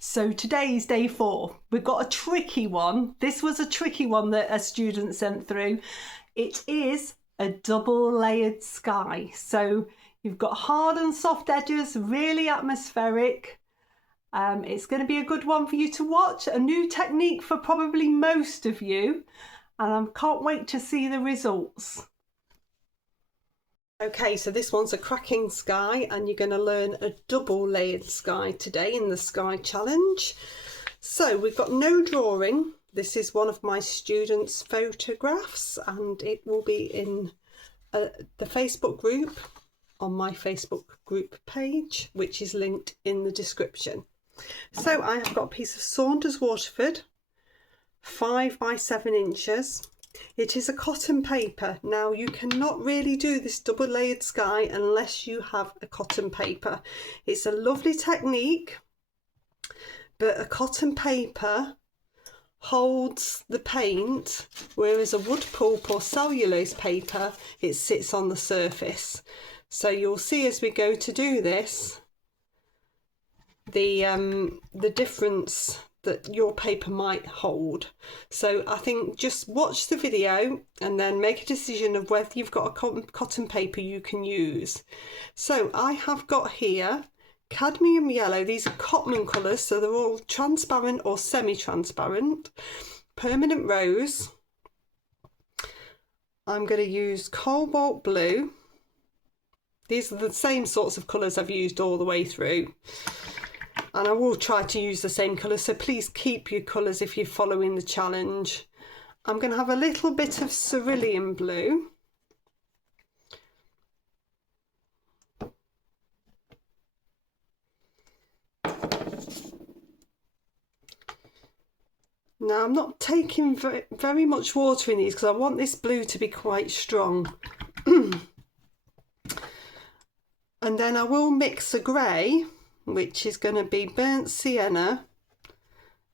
So today's day 4. We've got a tricky one. This was a tricky one that a student sent through. It is a double layered sky. So you've got hard and soft edges, really atmospheric. It's going to be a good one for you to watch. A new technique for probably most of you. And I can't wait to see the results. Okay, so this one's a cracking sky and you're going to learn a double layered sky today in the sky challenge. So we've got no drawing. This is one of my students' photographs and it will be in the Facebook group on my Facebook group page, which is linked in the description. So I have got a piece of Saunders Waterford, 5 by 7 inches. It is a cotton paper. Now you cannot really do this double layered sky unless you have a cotton paper. It's a lovely technique, but a cotton paper holds the paint, whereas a wood pulp or cellulose paper, it sits on the surface. So you'll see as we go to do this, the difference that your paper might hold. So I think just watch the video and then make a decision of whether you've got a cotton paper you can use. So I have got here cadmium yellow. These are Cotman colours, so they're all transparent or semi-transparent. Permanent rose. I'm going to use cobalt blue. These are the same sorts of colours I've used all the way through. And I will try to use the same colour, so please keep your colours if you're following the challenge. I'm going to have a little bit of cerulean blue. Now I'm not taking very much water in these because I want this blue to be quite strong. And then I will mix a grey, which is going to be burnt sienna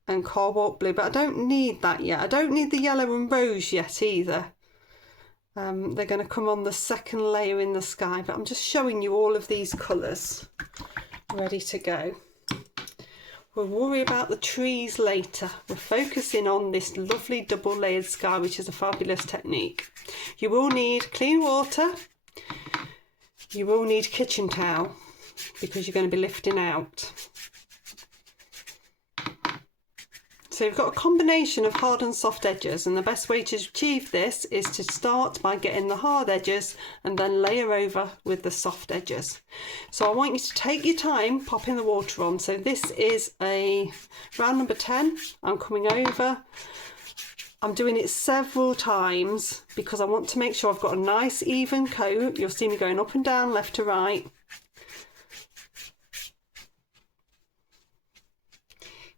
and cobalt blue, but I don't need that yet. I don't need the yellow and rose yet either. They're going to come on the second layer in the sky, but I'm just showing you all of these colours ready to go. We'll worry about the trees later. We're focusing on this lovely double layered sky, which is a fabulous technique. You will need clean water. You will need kitchen towel, because you're going to be lifting out. So you've got a combination of hard and soft edges, and the best way to achieve this is to start by getting the hard edges and then layer over with the soft edges. So I want you to take your time popping the water on. So this is a round number 10. I'm coming over. I'm doing it several times because I want to make sure I've got a nice even coat. You'll see me going up and down, left to right.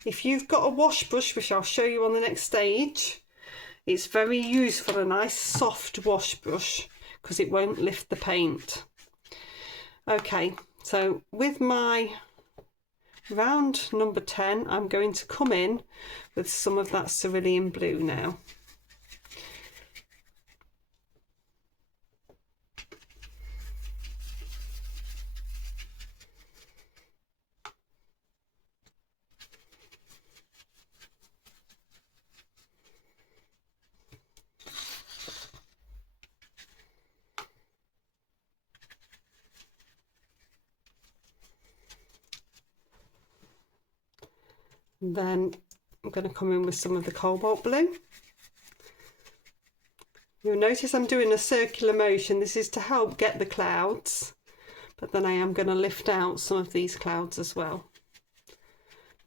If you've got a wash brush, which I'll show you on the next stage, it's very useful, a nice soft wash brush, because it won't lift the paint. Okay, so with my round number 10, I'm going to come in with some of that cerulean blue now. Then I'm going to come in with some of the cobalt blue. You'll notice I'm doing a circular motion. This is to help get the clouds, but then I am going to lift out some of these clouds as well.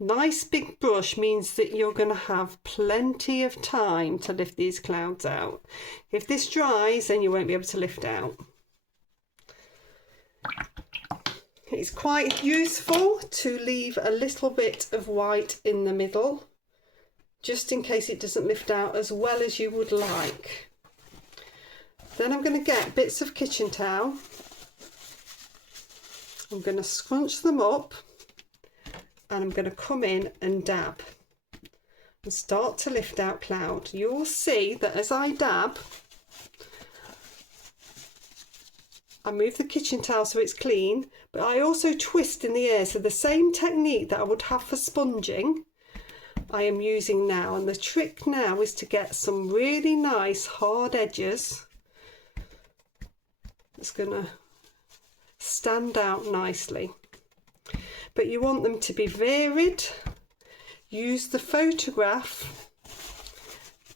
Nice big brush means that you're going to have plenty of time to lift these clouds out. If this dries, then you won't be able to lift out. It's quite useful to leave a little bit of white in the middle, just in case it doesn't lift out as well as you would like. Then I'm going to get bits of kitchen towel. I'm going to scrunch them up and I'm going to come in and dab and start to lift out cloud. You'll see that as I dab, I move the kitchen towel so it's clean, but I also twist in the air. So the same technique that I would have for sponging, I am using now. And the trick now is to get some really nice hard edges. It's going to stand out nicely. But you want them to be varied. Use the photograph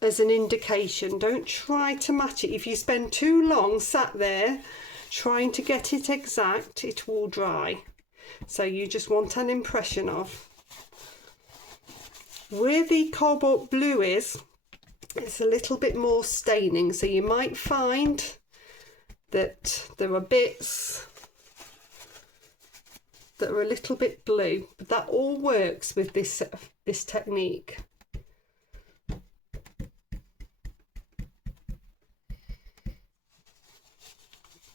as an indication. Don't try to match it. If you spend too long sat there trying to get it exact, it will dry. So you just want an impression of. Where the cobalt blue is, it's a little bit more staining, so you might find that there are bits that are a little bit blue, but that all works with this technique.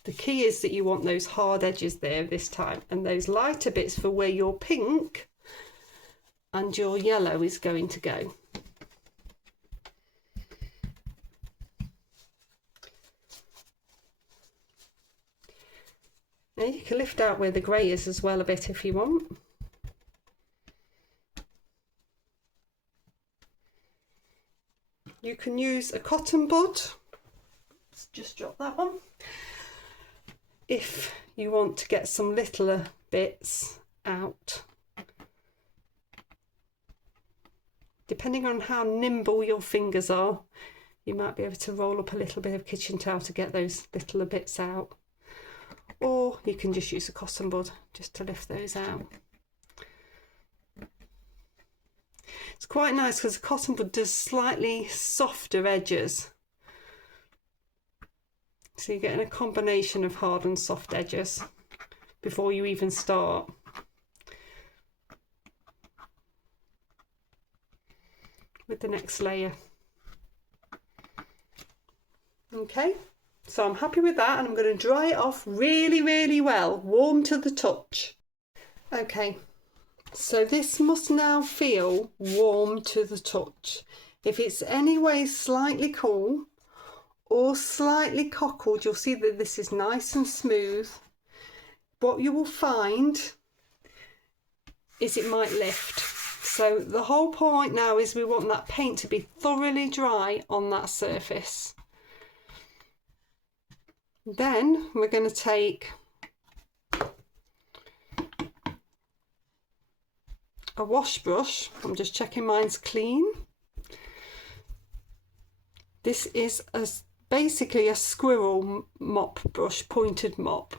The key is that you want those hard edges there this time, and those lighter bits for where your pink and your yellow is going to go. Now you can lift out where the grey is as well a bit if you want. You can use a cotton bud. Let's just drop that one. If you want to get some littler bits out. Depending on how nimble your fingers are, you might be able to roll up a little bit of kitchen towel to get those littler bits out. Or you can just use a cotton bud just to lift those out. It's quite nice because the cotton bud does slightly softer edges. So you're getting a combination of hard and soft edges before you even start. With the next layer. Okay, so I'm happy with that, and I'm going to dry it off really, really well, warm to the touch. Okay, so this must now feel warm to the touch. If it's anyway slightly cool or slightly cockled, you'll see that this is nice and smooth. What you will find is it might lift. So the whole point now is we want that paint to be thoroughly dry on that surface. Then we're going to take a wash brush. I'm just checking mine's clean. This is basically a squirrel mop brush, pointed mop,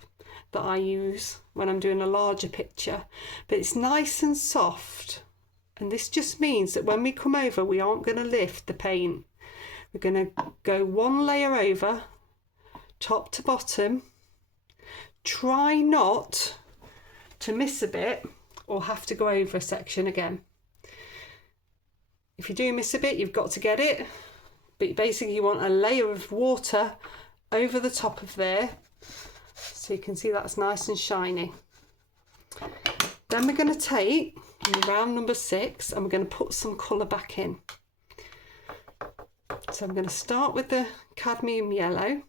that I use when I'm doing a larger picture. But it's nice and soft. And this just means that when we come over, we aren't going to lift the paint. We're going to go one layer over, top to bottom. Try not to miss a bit or have to go over a section again. If you do miss a bit, you've got to get it. But basically you want a layer of water over the top of there, so you can see that's nice and shiny. Then we're going to take round number 6 and we're going to put some colour back in. So I'm going to start with the cadmium yellow.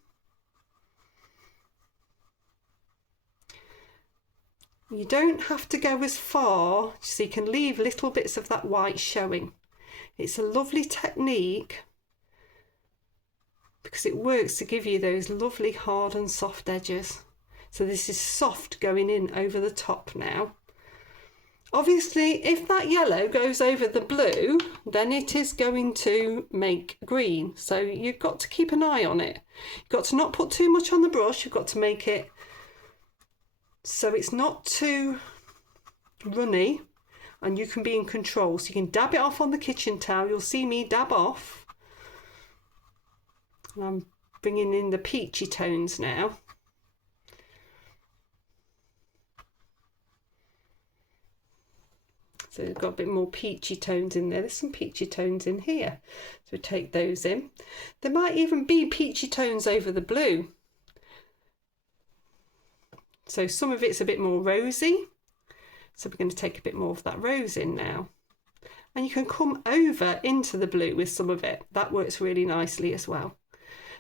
You don't have to go as far, so you can leave little bits of that white showing. It's a lovely technique because it works to give you those lovely hard and soft edges. So this is soft going in over the top now. Obviously, if that yellow goes over the blue, then it is going to make green. So you've got to keep an eye on it. You've got to not put too much on the brush. You've got to make it so it's not too runny and you can be in control. So you can dab it off on the kitchen towel. You'll see me dab off. And I'm bringing in the peachy tones now. So we've got a bit more peachy tones in there. There's some peachy tones in here. So we take those in. There might even be peachy tones over the blue. So some of it's a bit more rosy. So we're going to take a bit more of that rose in now. And you can come over into the blue with some of it. That works really nicely as well.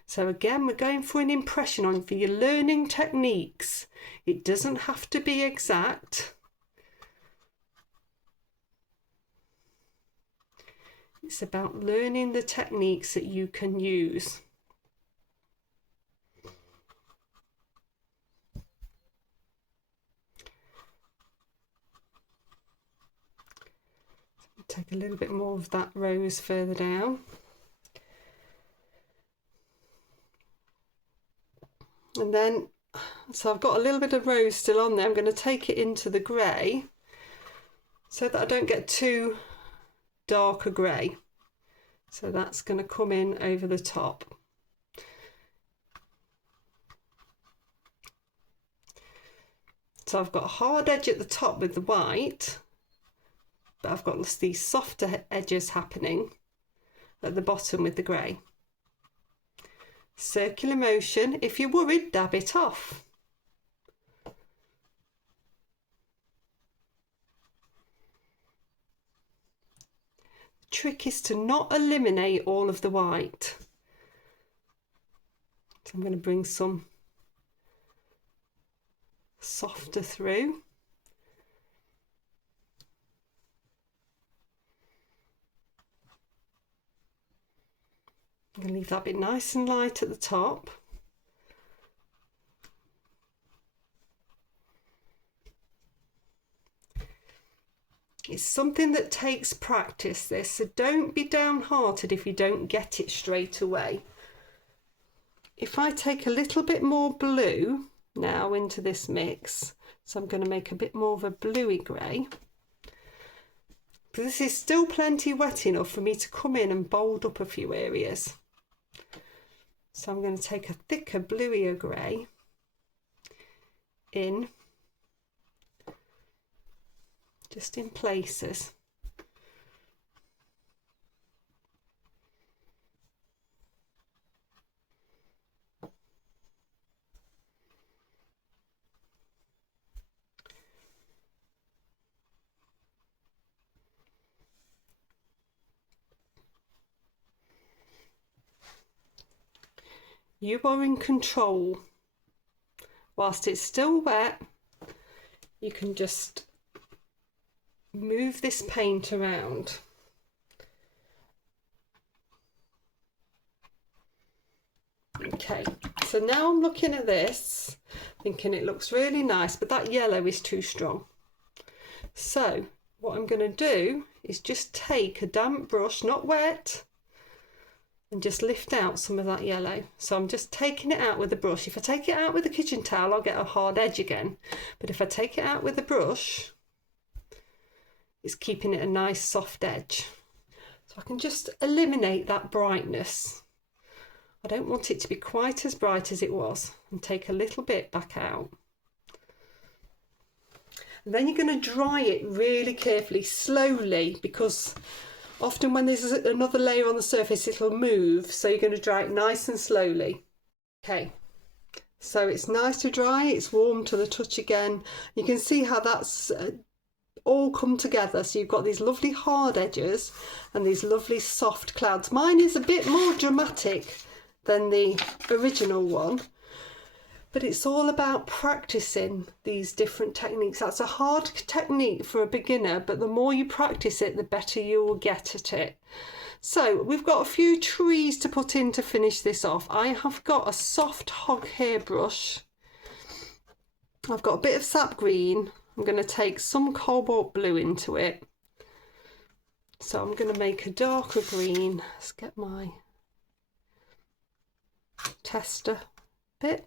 So again, we're going for an impression on for your learning techniques. It doesn't have to be exact. It's about learning the techniques that you can use. Take a little bit more of that rose further down. And then, so I've got a little bit of rose still on there. I'm going to take it into the grey so that I don't get too dark a grey. So that's going to come in over the top. So I've got a hard edge at the top with the white, but I've got these softer edges happening at the bottom with the grey. Circular motion. If you're worried, dab it off. The trick is to not eliminate all of the white. So I'm going to bring some softer through. I'm going to leave that bit nice and light at the top. It's something that takes practice, this, so don't be downhearted if you don't get it straight away. If I take a little bit more blue now into this mix, so I'm going to make a bit more of a bluey grey. But this is still plenty wet enough for me to come in and bold up a few areas. So I'm going to take a thicker, bluier grey in, just in places. You are in control. Whilst it's still wet, you can just move this paint around. Okay, so now I'm looking at this, thinking it looks really nice, but that yellow is too strong. So what I'm going to do is just take a damp brush, not wet, and just lift out some of that yellow. So I'm just taking it out with a brush. If I take it out with a kitchen towel, I'll get a hard edge again. But if I take it out with a brush, it's keeping it a nice soft edge. So I can just eliminate that brightness. I don't want it to be quite as bright as it was, and take a little bit back out. And then you're going to dry it really carefully, slowly, because often when there's another layer on the surface, it'll move. So you're going to dry it nice and slowly. Okay, so it's nice to dry, it's warm to the touch again. You can see how that's all come together. So you've got these lovely hard edges and these lovely soft clouds. Mine is a bit more dramatic than the original one, but it's all about practicing these different techniques. That's a hard technique for a beginner, but the more you practice it, the better you will get at it. So we've got a few trees to put in to finish this off. I have got a soft hog hairbrush. I've got a bit of sap green. I'm going to take some cobalt blue into it. So I'm going to make a darker green. Let's get my tester bit.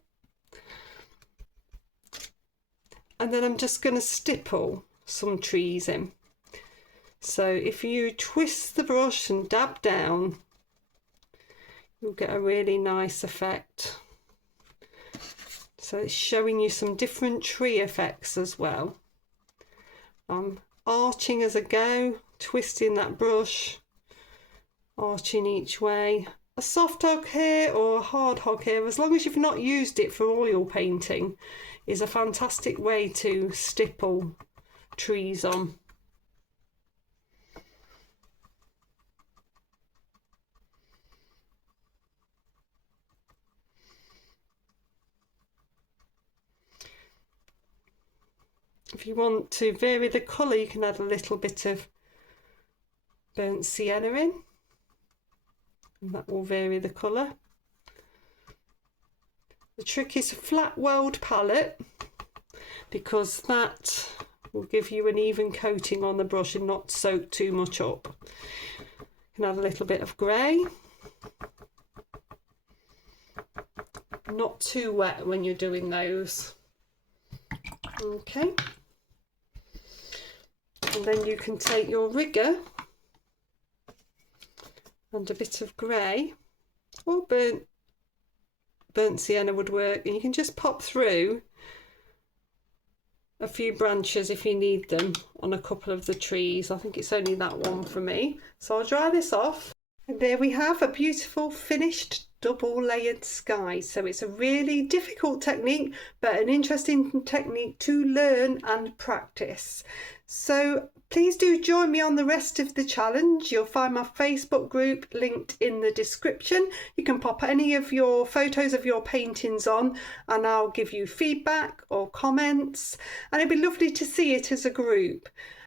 And then I'm just going to stipple some trees in. So if you twist the brush and dab down, you'll get a really nice effect. So it's showing you some different tree effects as well. I'm arching as I go, twisting that brush, arching each way. A soft hog hair or a hard hog hair, as long as you've not used it for oil painting, is a fantastic way to stipple trees on. If you want to vary the colour, you can add a little bit of burnt sienna in, and that will vary the colour. The trick is a flat weld palette, because that will give you an even coating on the brush and not soak too much up. You can add a little bit of grey. Not too wet when you're doing those. Okay. And then you can take your rigger and a bit of grey, or burnt sienna would work, and you can just pop through a few branches if you need them on a couple of the trees. I think it's only that one for me. So I'll dry this off. And there we have a beautiful finished double layered sky. So it's a really difficult technique, but an interesting technique to learn and practice. So please do join me on the rest of the challenge. You'll find my Facebook group linked in the description. You can pop any of your photos of your paintings on and I'll give you feedback or comments, and it'd be lovely to see it as a group.